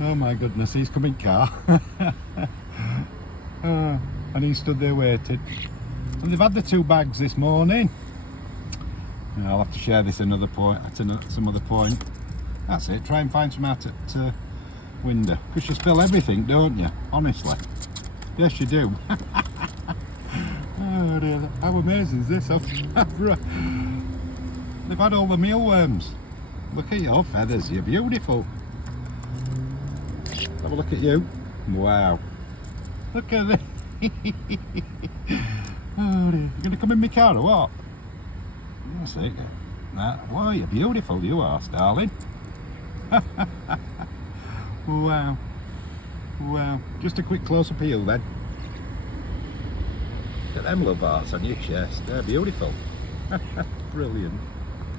Oh my goodness, he's coming car. And he stood there waiting. And they've had the 2 bags this morning. And I'll have to share this another point at some other point. That's it, try and find some out at window. Because you spill everything, don't you? Honestly. Yes, you do. Oh dear, how amazing is this? They've had all the mealworms. Look at your feathers, you're beautiful. Have a look at you. Wow. Look at this. Oh dear. You're going to come in my car or what? That's it. Wow, you're beautiful, you are, darling. Wow. Wow. Just a quick close-up heel then. Look at them little bars on your chest. They're beautiful. Brilliant.